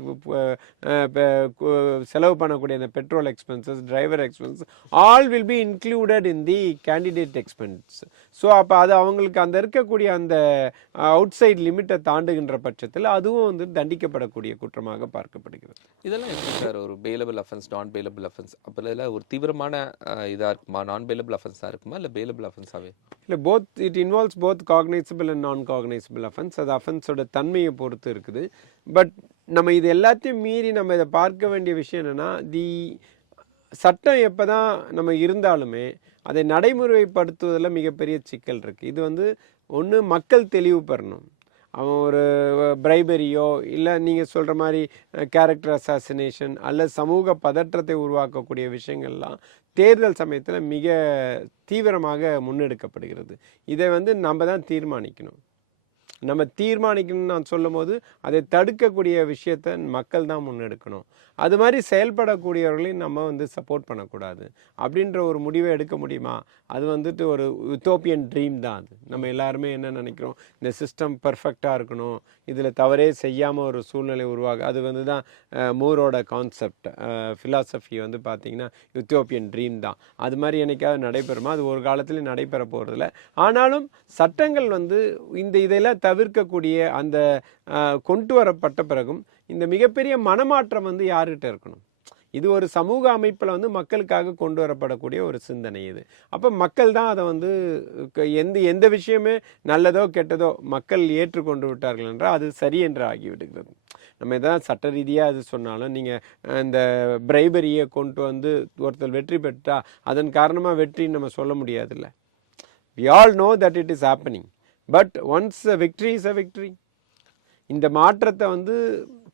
செலவு பண்ணக்கூடிய இந்த petrol expenses, driver expenses all will be included in the candidate expense. So அப்போ அது அவங்களுக்கு அந்த இருக்கக்கூடிய அந்த அவுட் சைட் லிமிட்டை தாண்டுகின்ற பட்சத்தில் அதுவும் வந்து தண்டிக்கப்படக்கூடிய குற்றமாக பார்க்கப்படுகிறது. இதெல்லாம் எப்படி சார் ஒரு பேலபிள் அஃபென்ஸ், நான் பேலபிள் அஃபென்ஸ், அப்போ ஒரு தீவிரமான இதாக இருக்குமா, நான் பேலபிள் அஃபென்ஸாக இருக்குமா இல்லை பேலபிள் அஃபென்ஸாகவே? இல்லை, it involves both cognisable and நான் காக்னைசபிள் அஃபென்ஸ். அது அஃபென்ஸோட தன்மையை பொறுத்து இருக்குது. பட் நம்ம இது எல்லாத்தையும் மீறி நம்ம இதை பார்க்க வேண்டிய விஷயம் என்னென்னா, சட்டம் எப்போ தான் நம்ம இருந்தாலுமே அதை நடைமுறைப்படுத்துவதில் மிகப்பெரிய சிக்கல் இருக்குது. இது வந்து ஒன்று மக்கள் தெளிவு பெறணும். அவன் ஒரு பிரைபரியோ இல்லை நீங்கள் சொல்கிற மாதிரி கேரக்டர் அசாசினேஷன் அல்லது சமூக பதற்றத்தை உருவாக்கக்கூடிய விஷயங்கள்லாம் தேர்தல் சமயத்தில் மிக தீவிரமாக முன்னெடுக்கப்படுகிறது. இதை வந்து நம்ம தான் தீர்மானிக்கணும். நம்ம தீர்மானிக்கணும்னு நான் சொல்லும் போது அதை தடுக்கக்கூடிய விஷயத்தை மக்கள் தான் முன்னெடுக்கணும். அது மாதிரி செயல்படக்கூடியவர்களையும் நம்ம வந்து சப்போர்ட் பண்ணக்கூடாது அப்படின்ற ஒரு முடிவை எடுக்க முடியுமா? அது வந்துட்டு ஒரு யூட்டோப்பியன் ட்ரீம் தான். அது நம்ம எல்லாருமே என்ன நினைக்கிறோம், இந்த சிஸ்டம் பர்ஃபெக்டாக இருக்கணும், இதில் தவறே செய்யாமல் ஒரு சூழ்நிலை உருவாக, அது வந்து தான் மூரோட கான்செப்ட் ஃபிலாசபி வந்து பார்த்திங்கன்னா யூட்டோப்பியன் ட்ரீம் தான். அது மாதிரி என்னைக்காவது நடைபெறுமா? அது ஒரு காலத்துலேயும் நடைபெற போகிறதில்ல. ஆனாலும் சட்டங்கள் வந்து இதெல்லாம் தவிர்க்கக்கூடிய அந்த கொண்டு வரப்பட்ட பிறகும் இந்த மிகப்பெரிய மனமாற்றம் வந்து யார்கிட்ட இருக்கணும்? இது ஒரு சமூக அமைப்பில் வந்து மக்களுக்காக கொண்டு வரப்படக்கூடிய ஒரு சிந்தனை இது. அப்போ மக்கள் தான் அதை வந்து எந்த விஷயமே நல்லதோ கெட்டதோ மக்கள் ஏற்றுக்கொண்டு விட்டார்கள் என்றால் அது சரி என்று ஆகிவிடுகிறது. நம்ம எதாவது சட்ட ரீதியாக அது சொன்னாலும் நீங்கள் இந்த பிரைபரியை கொண்டு வந்து ஒருத்தர் வெற்றி பெற்றா அதன் காரணமாக வெற்றின்னு நம்ம சொல்ல முடியாதுல்ல. We all know that it is happening. But once a victory is a victory. இந்த மாற்றத்தை வந்து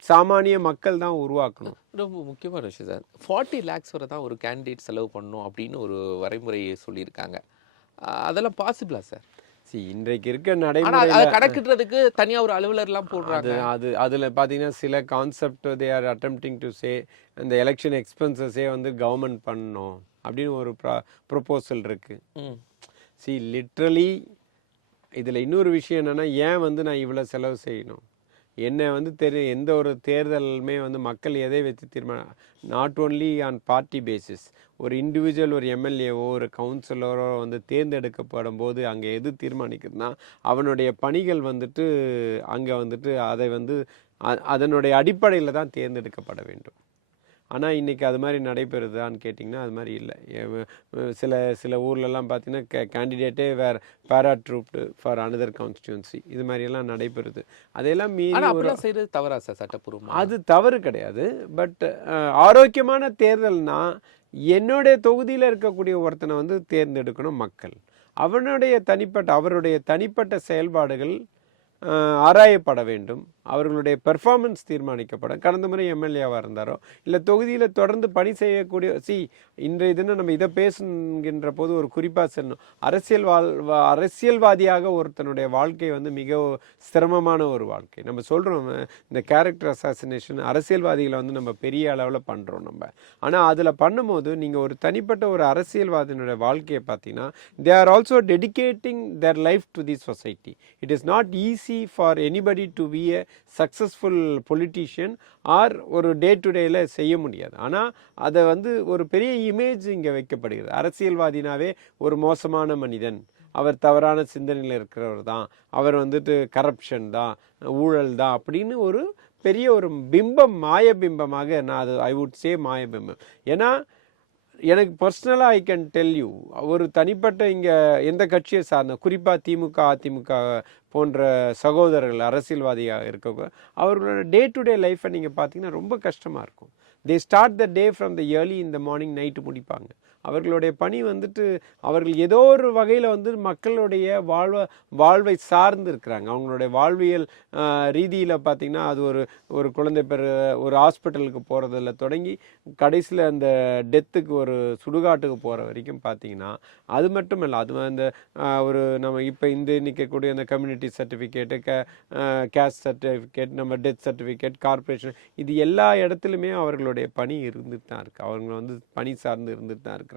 சாமானிய மக்கள் தான் உருவாக்கணும். ரொம்ப முக்கியமான விஷயம் சார். 40 lakhs வரை தான் ஒரு கேண்டிடேட் செலவு பண்ணணும் அப்படின்னு ஒரு வரைமுறையை சொல்லியிருக்காங்க. அதெல்லாம் பாசிபிளா சார்? இன்றைக்கு இருக்க நடைமுறை கணக்கிடுறதுக்கு தனியா ஒரு அலுவலர்லாம் போடுறாங்க. அதுல பாத்தீங்கன்னா சில concept they are attempting to say இந்த எலெக்ஷன் எக்ஸ்பென்சஸே வந்து கவர்மெண்ட் பண்ணணும் அப்படின்னு ஒரு ப்ரொபோசல் இருக்கு. லிட்ரலி இதில் இன்னொரு விஷயம் என்னென்னா, ஏன் வந்து நான் இவ்வளோ செலவு செய்யணும்? என்ன வந்து எந்த ஒரு தேர்தலுமே வந்து மக்கள் எதை வச்சு தீர்மானம், not only on party basis, ஒரு இண்டிவிஜுவல் ஒரு எம்எல்ஏவோ ஒரு கவுன்சிலரோ வந்து தேர்ந்தெடுக்கப்படும் போது அங்கே எது தீர்மானிக்குதுன்னா அவனுடைய பணிகள் வந்துட்டு அங்கே வந்துட்டு அதை வந்து அதனுடைய அடிப்படையில் தான் தேர்ந்தெடுக்கப்பட வேண்டும். ஆனால் இன்றைக்கி அது மாதிரி நடைபெறுதான்னு கேட்டிங்கன்னா அது மாதிரி இல்லை. சில ஊர்லெலாம் பார்த்தீங்கன்னா கேண்டிடேட்டே வேறு பேராட்ரூப்டு ஃபார் அனதர் கான்ஸ்டியூன்சி இது மாதிரியெல்லாம் நடைபெறுது. அதையெல்லாம் மீறி செய்கிறது தவறா சார்? சட்டப்பூர்வம் அது தவறு கிடையாது. பட் ஆரோக்கியமான தேர்தல்னா என்னுடைய தொகுதியில் இருக்கக்கூடிய ஒருத்தனை வந்து தேர்ந்தெடுக்கணும் மக்கள். அவருடைய தனிப்பட்ட செயல்பாடுகள் ஆராயப்பட வேண்டும். அவர்களுடைய பெர்ஃபார்மன்ஸ் தீர்மானிக்கப்படும். கடந்த முறை எம்எல்ஏவாக இருந்தாரோ இல்லை தொகுதியில் தொடர்ந்து பணி செய்யக்கூடிய இன்றைய தினம் நம்ம இதை பேசுகின்ற போது ஒரு குறிப்பாக சொல்லணும், அரசியல்வாதியாக ஒருத்தனுடைய வாழ்க்கை வந்து மிக சிரமமான ஒரு வாழ்க்கை. நம்ம சொல்கிறோம் இந்த கேரக்டர் அசாசினேஷன் அரசியல்வாதிகளை வந்து நம்ம பெரிய அளவில் பண்ணுறோம் நம்ம. ஆனால் அதில் பண்ணும்போது நீங்கள் ஒரு தனிப்பட்ட ஒரு அரசியல்வாதியினுடைய வாழ்க்கையை பார்த்தீங்கன்னா they are also dedicating their life to the society. It is not easy for anybody to be a successful politician or ஒரு டே டு டேயில் செய்ய முடியாது. ஆனால் அதை வந்து ஒரு பெரிய இமேஜ் இங்கே வைக்கப்படுகிறது. அரசியல்வாதினாவே ஒரு மோசமான மனிதன், அவர் தவறான சிந்தனையில் இருக்கிறவர் தான், அவர் வந்துட்டு கரப்ஷன் தான், ஊழல் தான் அப்படின்னு ஒரு பெரிய ஒரு பிம்பம், மாயபிம்பமாக நான் அது ஐ வுட் சே மாயபிம்பம். ஏன்னா எனக்கு பர்சனலாக ஐ கேன் டெல் யூ, ஒரு தனிப்பட்ட இங்கே எந்த கட்சியை சார்ந்த குறிப்பாக திமுக அதிமுக போன்ற சகோதரர்கள் அரசியல்வாதியாக இருக்க அவர்களோட டே டு டே லைஃப்பை நீங்கள் பார்த்தீங்கன்னா ரொம்ப கஷ்டமாக இருக்கும். They start the day from the early இந்த மார்னிங் நைட்டு முடிப்பாங்க. அவர்களுடைய பணி வந்துட்டு அவர்கள் ஏதோ ஒரு வகையில் வந்து மக்களுடைய வாழ்வை சார்ந்து இருக்கிறாங்க. அவங்களுடைய வாழ்வியல் ரீதியில் பார்த்திங்கன்னா அது ஒரு குழந்தை ஒரு ஹாஸ்பிட்டலுக்கு போகிறதில் தொடங்கி கடைசியில் அந்த டெத்துக்கு ஒரு சுடுகாட்டுக்கு போகிற வரைக்கும் பார்த்திங்கன்னா அது மட்டும் இல்லை, அது அந்த ஒரு நம்ம இப்போ நிற்கக்கூடிய அந்த கம்யூனிட்டி சர்டிஃபிகேட்டு, கேஸ்ட் சர்டிஃபிகேட், நம்ம டெத் சர்டிஃபிகேட், கார்பரேஷன், இது எல்லா இடத்துலையுமே அவர்களுடைய பணி இருந்துட்டு தான் இருக்குது. அவங்க வந்து பணி சார்ந்து இருந்துட்டு தான் இருக்கிறாங்க.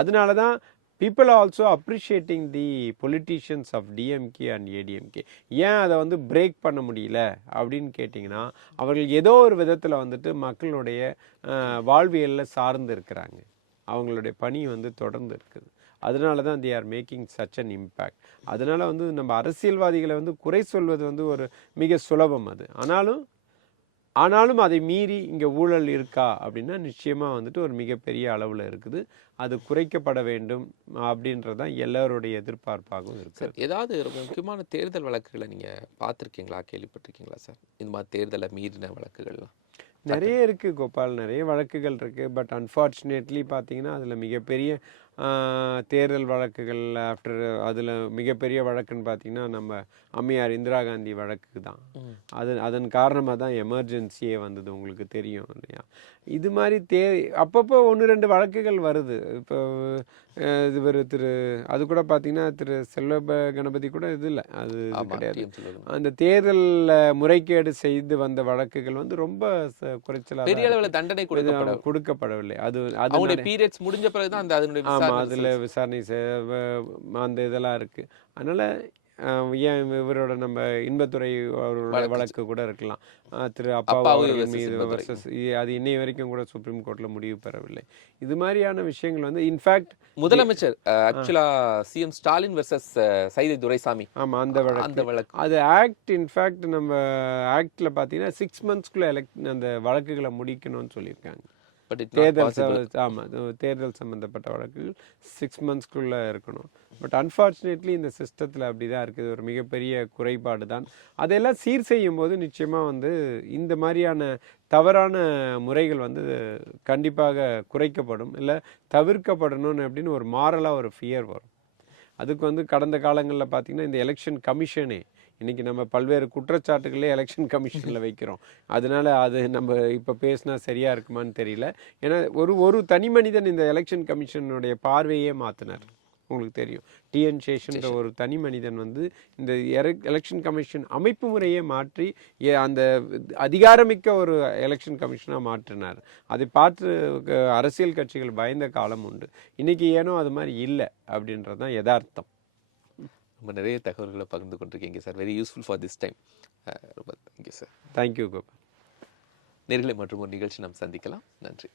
அதனால தான் people are also appreciating the politicians of DMK and ADMK. ஏன் அதை வந்து பிரேக் பண்ண முடியல அப்படின்னு கேட்டிங்கன்னா அவர்கள் ஏதோ ஒரு விதத்தில் வந்துட்டு மக்களுடைய வாழ்வியலில் சார்ந்து இருக்கிறாங்க. அவங்களுடைய பணி வந்து தொடர்ந்து இருக்குது. அதனால தான் they are making such an impact. அதனால வந்து நம்ம அரசியல்வாதிகளை வந்து குறை சொல்வது வந்து ஒரு மிக சுலபம் அது. ஆனாலும் அதை மீறி இங்கே ஊழல் இருக்கா அப்படின்னா நிச்சயமாக வந்துட்டு ஒரு மிகப்பெரிய அளவில் இருக்குது. அது குறைக்கப்பட வேண்டும் அப்படின்றதான் எல்லாருடைய எதிர்பார்ப்பாகவும் இருக்குது. ஏதாவது ரொம்ப முக்கியமான தேர்தல் வழக்குகளை நீங்கள் பார்த்துருக்கீங்களா, கேள்விப்பட்டிருக்கீங்களா சார்? இந்த மாதிரி தேர்தலை மீறின வழக்குகள்லாம் நிறைய இருக்குது கோபால், நிறைய வழக்குகள் இருக்குது. பட் அன்ஃபார்ச்சுனேட்லி பார்த்தீங்கன்னா அதில் மிகப்பெரிய தேர்தல் வழக்குகள் ஆஃப்டர் அதில் மிகப்பெரிய வழக்குன்னு பார்த்தீங்கன்னா நம்ம அம்மையார் இந்திரா காந்தி வழக்கு தான். அதன் காரணமாக தான் எமர்ஜென்சியே வந்தது, உங்களுக்கு தெரியும் இல்லையா? இது மாதிரி அப்பப்போ 1-2 வழக்குகள் வருது. இப்போ இவர் அது கூட பார்த்தீங்கன்னா செல்வ கணபதி கூட இது இல்லை, அது கிடையாது. அந்த தேர்தல் முறைகேடு செய்து வந்த வழக்குகள் வந்து ரொம்ப குறைச்சலாக பெரிய அளவில் தண்டனை கொடுக்கப்படவில்லை. பீரியட்ஸ் முடிஞ்ச பிறகு தான் ஆமாம், அதில் விசாரணை அந்த இதெல்லாம் இருக்கு. அதனால ஏன் இவரோட நம்ம இன்பத்துறை அவரோட வழக்கு கூட இருக்கலாம், அப்பாவு மீது வர்சஸ் அது இன்னை வரைக்கும் கூட சுப்ரீம் கோர்ட்ல முடிவு பெறவில்லை. இது மாதிரியான விஷயங்கள் வந்து இன்ஃபேக்ட் முதலமைச்சர் ஆக்சுவலா சிஎம் ஸ்டாலின் வர்சஸ் சைதை துரைசாமி, ஆமா, அந்த வழக்கு அது ஆக்ட். இன்ஃபேக்ட் நம்ம ஆக்ட்ல பாத்தீங்கன்னா 6 monthsக்குள்ள அந்த வழக்குகளை முடிக்கணும்னு சொல்லியிருக்காங்க. தேர்தல் சம்பந்தப்பட்ட வழக்குகள் 6 monthsக்குள்ள இருக்கணும். பட் அன்ஃபார்ச்சுனேட்லி இந்த சிஸ்டத்தில் அப்படிதான் இருக்குது. ஒரு மிகப்பெரிய குறைபாடு தான். அதெல்லாம் சீர் செய்யும் போது நிச்சயமா வந்து இந்த மாதிரியான தவறான முறைகள் வந்து கண்டிப்பாக குறைக்கப்படும், இல்லை தவிர்க்கப்படணும்னு அப்படின்னு ஒரு மாரலாக ஒரு ஃபியர் வரும். அதுக்கு வந்து கடந்த காலங்களில் பார்த்தீங்கன்னா இந்த எலெக்ஷன் கமிஷனே இன்னைக்கு நம்ம பல்வேறு குற்றச்சாட்டுகளே எலெக்ஷன் கமிஷனில் வைக்கிறோம். அதனால அது நம்ம இப்போ பேசினா சரியா இருக்குமான்னு தெரியல. ஏன்னா ஒரு தனி மனிதன் இந்த எலெக்ஷன் கமிஷனுடைய பார்வையே மாற்றினார். உங்களுக்கு தெரியும், டிஎன் சேஷன்ற ஒரு தனி மனிதன் வந்து இந்த எலெக்ஷன் கமிஷன் அமைப்பு முறையே மாற்றி அந்த அதிகாரமிக்க ஒரு எலெக்ஷன் கமிஷனாக மாற்றினார். அதை பார்த்து அரசியல் கட்சிகள் பயந்த காலம் உண்டு. இன்னைக்கு ஏனோ அது மாதிரி இல்லை அப்படின்றது தான் யதார்த்தம். ரொம்ப நிறைய தகவல்களை பகிர்ந்து கொண்டிருக்கீங்க sir. Very useful for this time. ரொம்ப தேங்க்யூ சார். தேங்க்யூ கோபால். நேர்களை மற்றும் ஒரு நிகழ்ச்சி நாம் சந்திக்கலாம். நன்றி.